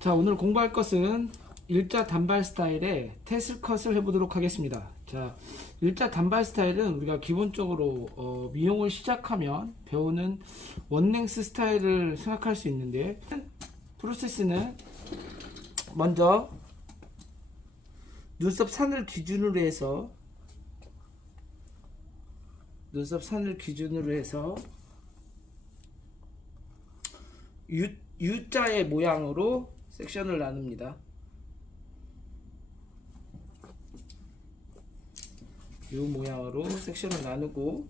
자, 오늘 공부할 것은 일자 단발 스타일의 테슬컷을 해보도록 하겠습니다. 자, 일자 단발 스타일은 우리가 기본적으로 미용을 시작하면 배우는 원랭스 스타일을 생각할 수 있는데, 프로세스는 먼저 눈썹 산을 기준으로 해서 U자의 모양으로 섹션을 나눕니다. 이 모양으로 섹션을 나누고,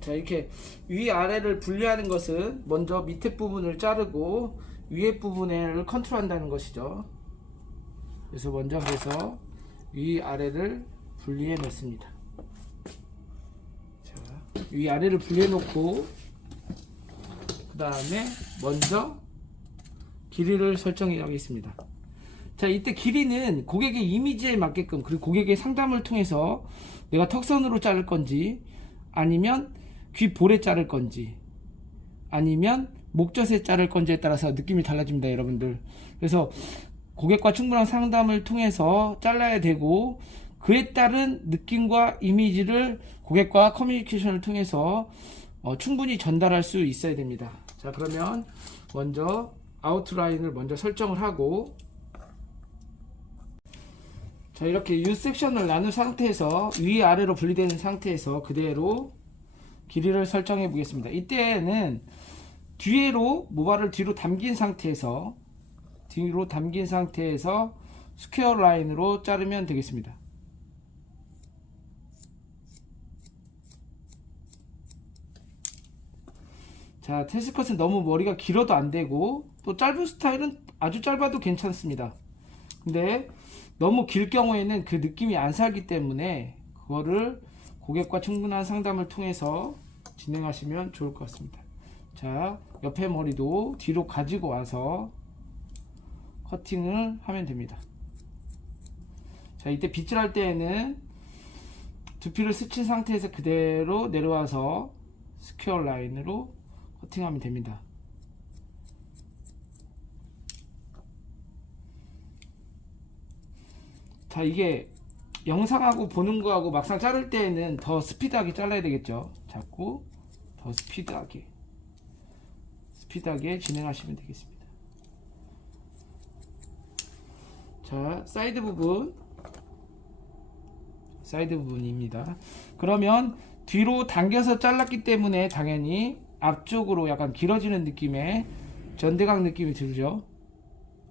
자, 이렇게 위아래를 분리하는 것은 먼저 밑에 부분을 자르고 위에 부분을 컨트롤한다는 것이죠. 그래서 먼저 위아래를 분리해 놓습니다. 자, 위아래를 분리해 놓고 그 다음에 먼저 길이를 설정해 가겠습니다. 자, 이때 길이는 고객의 이미지에 맞게끔, 그리고 고객의 상담을 통해서 내가 턱선으로 자를 건지, 아니면 귀볼에 자를 건지, 아니면 목젖에 자를 건지에 따라서 느낌이 달라집니다, 여러분들. 그래서 고객과 충분한 상담을 통해서 잘라야 되고, 그에 따른 느낌과 이미지를 고객과 커뮤니케이션을 통해서 충분히 전달할 수 있어야 됩니다. 자, 그러면 먼저 아웃라인을 먼저 설정을 하고, 자, 이렇게 U 섹션을 나눈 상태에서 위아래로 분리된 상태에서 그대로 길이를 설정해 보겠습니다. 이때는 모발을 뒤로 담긴 상태에서 스퀘어 라인으로 자르면 되겠습니다. 자, 테슬컷은 너무 머리가 길어도 안 되고, 또 짧은 스타일은 아주 짧아도 괜찮습니다. 근데 너무 길 경우에는 그 느낌이 안 살기 때문에 그거를 고객과 충분한 상담을 통해서 진행하시면 좋을 것 같습니다. 자, 옆에 머리도 뒤로 가지고 와서 커팅을 하면 됩니다. 자, 이때 빗질 할 때에는 두피를 스친 상태에서 그대로 내려와서 스퀘어 라인으로 커팅하면 됩니다. 자, 이게 영상하고 보는 거하고 막상 자를 때에는 더 스피드하게 잘라야 되겠죠. 자꾸 더 스피드하게 진행하시면 되겠습니다. 자, 사이드 부분입니다. 그러면 뒤로 당겨서 잘랐기 때문에 당연히 앞쪽으로 약간 길어지는 느낌의 전대각 느낌이 들죠.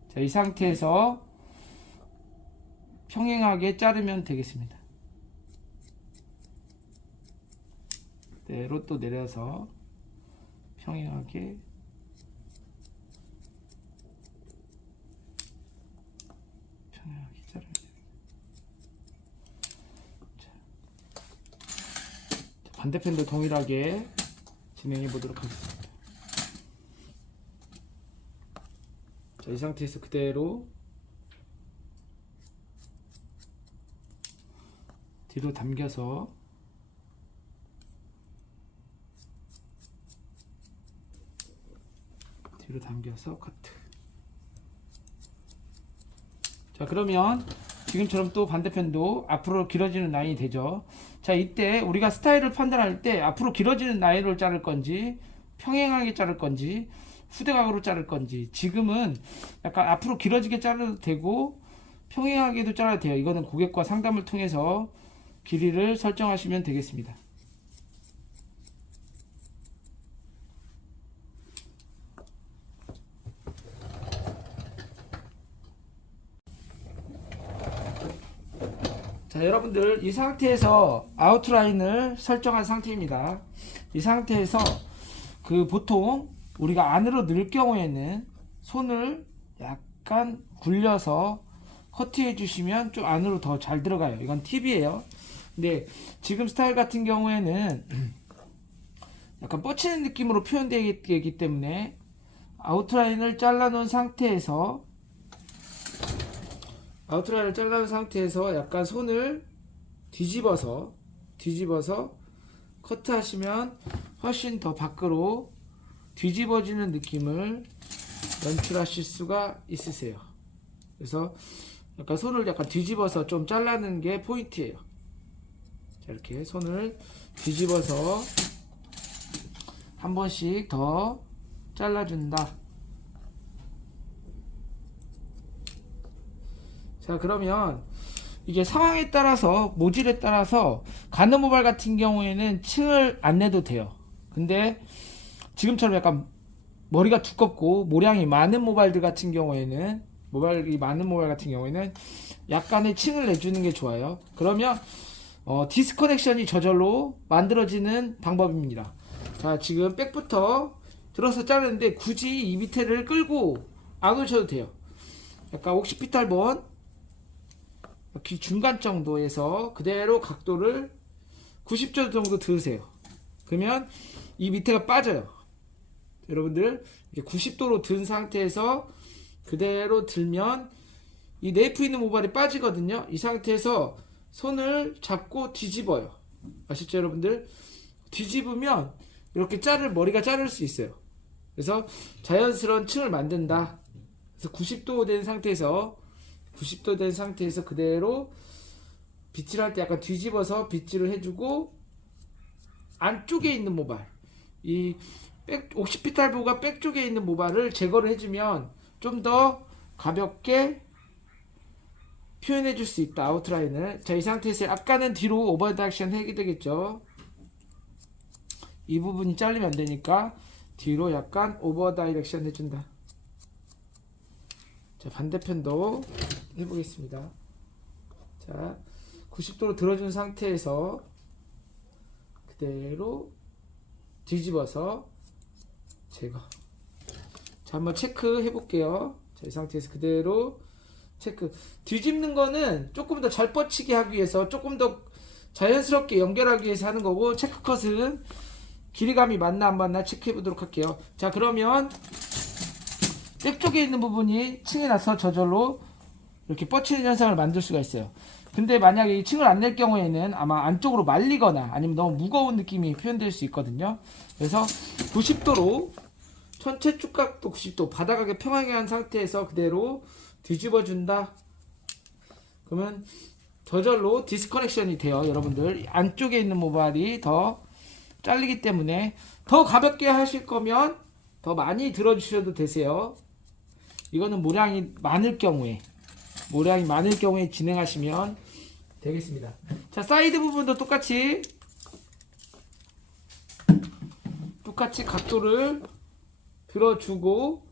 자, 이 상태에서 평행하게 자르면 되겠습니다. 그대로 또 내려서 평행하게 자르면 됩니다. 자, 반대편도 동일하게 진행해 보도록 하겠습니다. 자, 이 상태에서 그대로 뒤로 당겨서 커트. 자, 그러면 지금처럼 또 반대편도 앞으로 길어지는 라인이 되죠. 자, 이때 우리가 스타일을 판단할 때 앞으로 길어지는 라인으로 자를 건지, 평행하게 자를 건지, 후대각으로 자를 건지, 지금은 약간 앞으로 길어지게 자르도 되고 평행하게도 잘라도 돼요. 이거는 고객과 상담을 통해서 길이를 설정하시면 되겠습니다. 자, 여러분들 이 상태에서 아웃라인을 설정한 상태입니다. 이 상태에서 보통 우리가 안으로 넣을 경우에는 손을 약간 굴려서 커트해 주시면 좀 안으로 더 잘 들어가요. 이건 팁이에요. 근데 지금 스타일 같은 경우에는 약간 뻗치는 느낌으로 표현되기 때문에 아웃라인을 잘라 놓은 상태에서 아웃라인을 잘라놓은 상태에서 약간 손을 뒤집어서 커트 하시면 훨씬 더 밖으로 뒤집어지는 느낌을 연출하실 수가 있으세요. 그래서 약간 손을 약간 뒤집어서 좀 잘라는 게 포인트예요. 자, 이렇게 손을 뒤집어서 한 번씩 더 잘라준다. 자, 그러면 이게 상황에 따라서, 모질에 따라서 가는 모발 같은 경우에는 층을 안 내도 돼요. 근데 지금처럼 약간 머리가 두껍고 모량이 많은 모발들 같은 경우에는, 모발이 많은 모발 같은 경우에는 약간의 층을 내주는 게 좋아요. 그러면 디스커넥션이 저절로 만들어지는 방법입니다. 자, 지금 백부터 들어서 자르는데 굳이 이 밑에를 끌고 안 오셔도 돼요. 약간 옥시피탈본 귀 중간 정도에서 그대로 각도를 90도 정도 드으세요. 그러면 이 밑에가 빠져요. 여러분들 이렇게 90도로 든 상태에서 그대로 들면 이 네이프 있는 모발이 빠지거든요. 이 상태에서 손을 잡고 뒤집어요. 아시죠, 여러분들? 뒤집으면 이렇게 머리가 자를 수 있어요. 그래서 자연스러운 층을 만든다. 그래서 90도 된 상태에서 그대로 빗질할 때 약간 뒤집어서 빗질을 해주고, 안쪽에 있는 모발, 이 옥시피탈부가 백 쪽에 있는 모발을 제거를 해주면 좀 더 가볍게 표현해 줄 수 있다, 아웃라인을. 자, 이 상태에서 약간은 뒤로 오버 다이렉션 해야 되겠죠. 이 부분이 잘리면 안 되니까 뒤로 약간 오버 다이렉션 해준다. 자, 반대편도 해보겠습니다. 자, 90도로 들어준 상태에서 그대로 뒤집어서 제거. 자, 한번 체크 해볼게요. 자, 이 상태에서 그대로 체크. 뒤집는 거는 조금 더 잘 뻗치게 하기 위해서, 조금 더 자연스럽게 연결하기 위해서 하는 거고, 체크컷은 길이감이 맞나 안 맞나 체크해 보도록 할게요. 자, 그러면 백 쪽에 있는 부분이 층이 나서 저절로 이렇게 뻗치는 현상을 만들 수가 있어요. 근데 만약에 이 층을 안 낼 경우에는 아마 안쪽으로 말리거나 아니면 너무 무거운 느낌이 표현될 수 있거든요. 그래서 90도로, 전체 축각도 90도 바닥하게 평하게 한 상태에서 그대로 뒤집어 준다. 그러면 저절로 디스커넥션이 돼요. 여러분들 안쪽에 있는 모발이 더 잘리기 때문에, 더 가볍게 하실 거면 더 많이 들어주셔도 되세요. 이거는 모량이 많을 경우에 진행하시면 되겠습니다. 자, 사이드 부분도 똑같이 각도를 들어주고,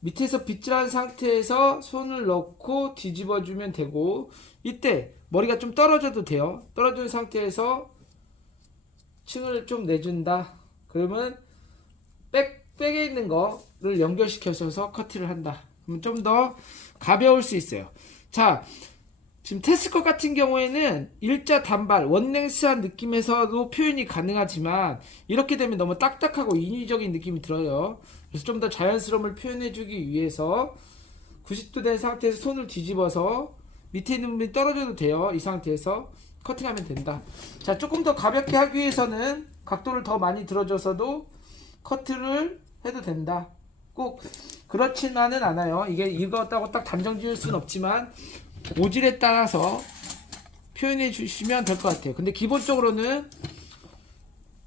밑에서 빗질한 상태에서 손을 넣고 뒤집어주면 되고, 이때 머리가 좀 떨어져도 돼요. 떨어진 상태에서 층을 좀 내준다. 그러면 백에 있는 거를 연결시켜서 커트를 한다. 그러면 좀 더 가벼울 수 있어요. 자, 지금 테스컷 같은 경우에는 일자 단발, 원랭스한 느낌에서도 표현이 가능하지만, 이렇게 되면 너무 딱딱하고 인위적인 느낌이 들어요. 그래서 좀 더 자연스러움을 표현해주기 위해서 90도 된 상태에서 손을 뒤집어서 밑에 있는 부분이 떨어져도 돼요. 이 상태에서 커팅하면 된다. 자, 조금 더 가볍게 하기 위해서는 각도를 더 많이 들어줘서도 커트를 해도 된다. 꼭 그렇지만은 않아요. 이게 이거다고 딱 단정 지을 수는 없지만 모질에 따라서 표현해 주시면 될 것 같아요. 근데 기본적으로는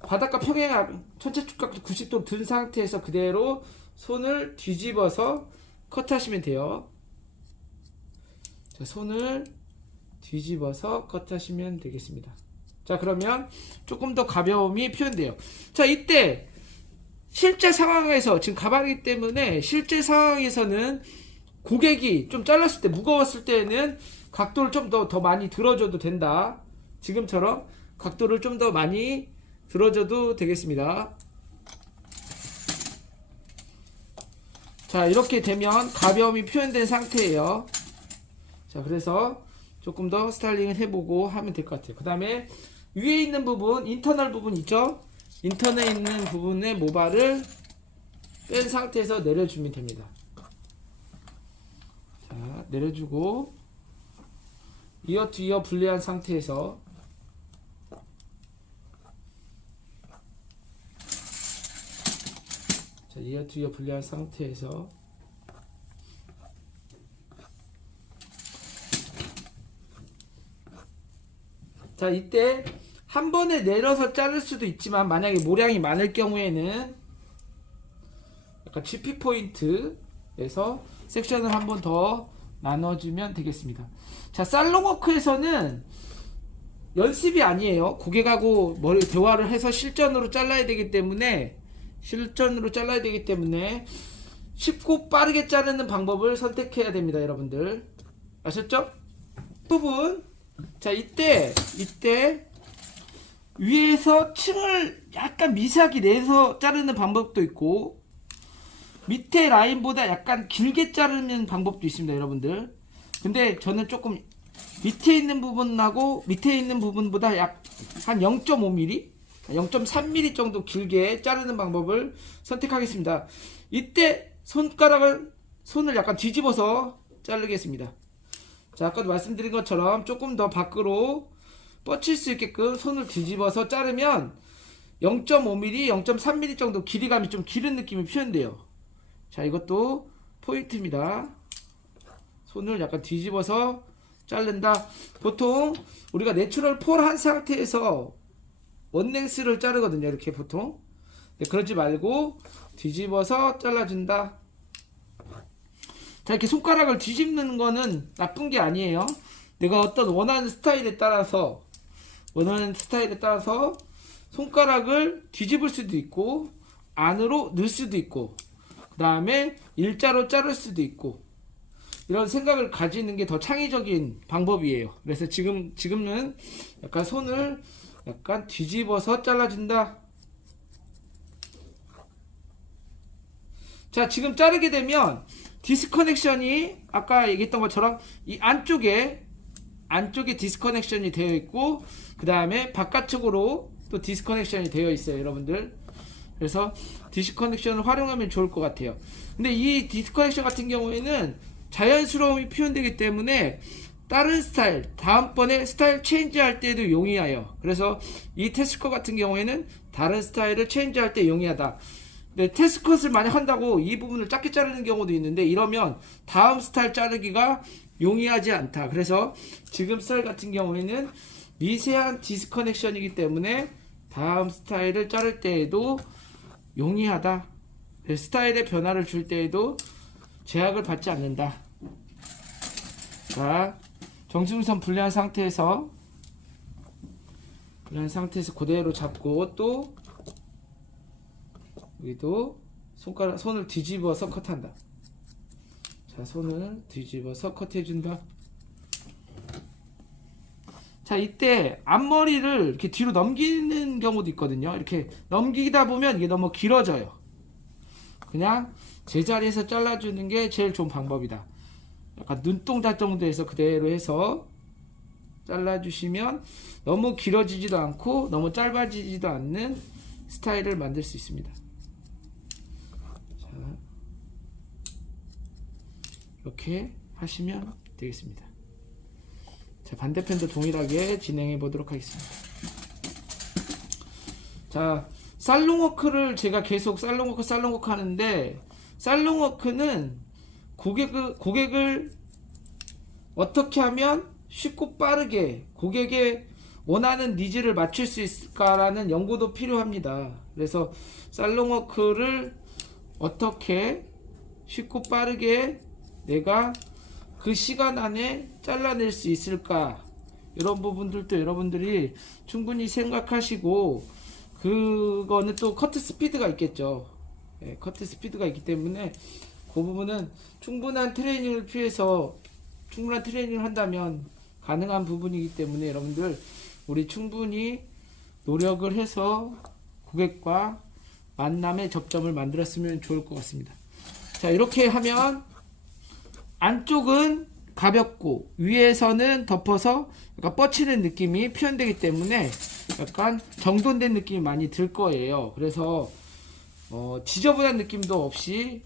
바닥과 평행한 전체 축각도 90도 든 상태에서 그대로 손을 뒤집어서 커트하시면 돼요. 자, 손을 뒤집어서 커트하시면 되겠습니다. 자, 그러면 조금 더 가벼움이 표현돼요. 자, 이때 실제 상황에서, 지금 가발이기 때문에 실제 상황에서는 고객이 좀 잘랐을 때, 무거웠을 때는 각도를 좀 더 많이 들어줘도 된다. 지금처럼 각도를 좀 더 많이 들어줘도 되겠습니다. 자, 이렇게 되면 가벼움이 표현된 상태예요. 자, 그래서 조금 더 스타일링을 해보고 하면 될 것 같아요. 그 다음에 위에 있는 부분, 인터널 부분 있죠? 인터널에 있는 부분의 모발을 뺀 상태에서 내려주면 됩니다. 자, 내려주고 이어 투 이어 분리한 상태에서 자, 이어 투 이어 분리한 상태에서 자, 이때 한 번에 내려서 자를 수도 있지만 만약에 모량이 많을 경우에는 약간 GP 포인트에서 섹션을 한 번 더 나눠주면 되겠습니다. 자, 살롱워크에서는 연습이 아니에요. 고객하고 머리 대화를 해서 실전으로 잘라야 되기 때문에 쉽고 빠르게 자르는 방법을 선택해야 됩니다, 여러분들. 아셨죠? 부분. 자, 이때 위에서 층을 약간 미세하게 내서 자르는 방법도 있고 밑에 라인보다 약간 길게 자르는 방법도 있습니다, 여러분들. 근데 저는 조금 밑에 있는 부분보다 약 한 0.5mm, 0.3mm 정도 길게 자르는 방법을 선택하겠습니다. 이때 손을 약간 뒤집어서 자르겠습니다. 자, 아까도 말씀드린 것처럼 조금 더 밖으로 뻗칠 수 있게끔 손을 뒤집어서 자르면 0.5mm, 0.3mm 정도 길이감이 좀 길은 느낌이 표현돼요. 자, 이것도 포인트입니다. 손을 약간 뒤집어서 자른다. 보통 우리가 내추럴 폴 한 상태에서 원랭스를 자르거든요, 이렇게 보통. 그러지 말고 뒤집어서 잘라준다. 자, 이렇게 손가락을 뒤집는 거는 나쁜 게 아니에요. 내가 어떤 원하는 스타일에 따라서 손가락을 뒤집을 수도 있고 안으로 넣을 수도 있고 그 다음에 일자로 자를 수도 있고 이런 생각을 가지는 게 더 창의적인 방법이에요. 그래서 지금은 약간 손을 약간 뒤집어서 잘라준다. 자, 지금 자르게 되면 디스커넥션이 아까 얘기했던 것처럼 이 안쪽에 디스커넥션이 되어 있고 그 다음에 바깥쪽으로 또 디스커넥션이 되어 있어요, 여러분들. 그래서 디스커넥션을 활용하면 좋을 것 같아요. 근데 이 디스커넥션 같은 경우에는 자연스러움이 표현되기 때문에 다른 스타일, 다음번에 스타일 체인지 할 때도 용이해요. 그래서 이 테스트컷 같은 경우에는 다른 스타일을 체인지 할 때 용이하다. 근데 테스트컷을 많이 한다고 이 부분을 작게 자르는 경우도 있는데 이러면 다음 스타일 자르기가 용이하지 않다. 그래서 지금 스타일 같은 경우에는 미세한 디스커넥션이기 때문에 다음 스타일을 자를 때에도 용이하다. 스타일의 변화를 줄 때에도 제약을 받지 않는다. 자, 정중선 분리한 상태에서 그대로 잡고 또 여기도 손을 뒤집어서 컷한다. 자, 손을 뒤집어서 컷해준다. 자, 이때 앞머리를 이렇게 뒤로 넘기는 경우도 있거든요. 이렇게 넘기다 보면 이게 너무 길어져요. 그냥 제자리에서 잘라주는 게 제일 좋은 방법이다. 약간 눈동자 정도에서 그대로 해서 잘라주시면 너무 길어지지도 않고 너무 짧아지지도 않는 스타일을 만들 수 있습니다. 자, 이렇게 하시면 되겠습니다. 자, 반대편도 동일하게 진행해 보도록 하겠습니다. 자, 살롱워크를 제가 계속 살롱워크 하는데 살롱워크는 고객을 어떻게 하면 쉽고 빠르게 고객의 원하는 니즈를 맞출 수 있을까라는 연구도 필요합니다. 그래서 살롱워크를 어떻게 쉽고 빠르게 내가 그 시간 안에 잘라낼 수 있을까, 이런 부분들도 여러분들이 충분히 생각하시고, 그거는 또 커트 스피드가 있겠죠. 네, 커트 스피드가 있기 때문에 그 부분은 충분한 트레이닝을 한다면 가능한 부분이기 때문에 여러분들 우리 충분히 노력을 해서 고객과 만남의 접점을 만들었으면 좋을 것 같습니다. 자, 이렇게 하면 안쪽은 가볍고 위에서는 덮어서 약간 뻗치는 느낌이 표현되기 때문에 약간 정돈된 느낌이 많이 들 거예요. 그래서 지저분한 느낌도 없이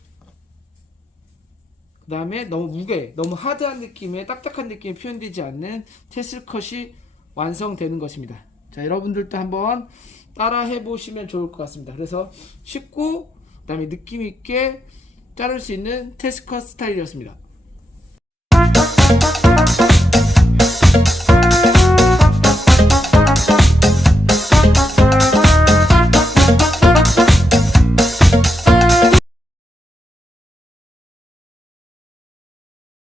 그 다음에 너무 하드한 느낌의 딱딱한 느낌이 표현되지 않는 테슬 컷이 완성되는 것입니다. 자, 여러분들도 한번 따라 해보시면 좋을 것 같습니다. 그래서 쉽고 그 다음에 느낌 있게 자를 수 있는 테슬 컷 스타일이었습니다.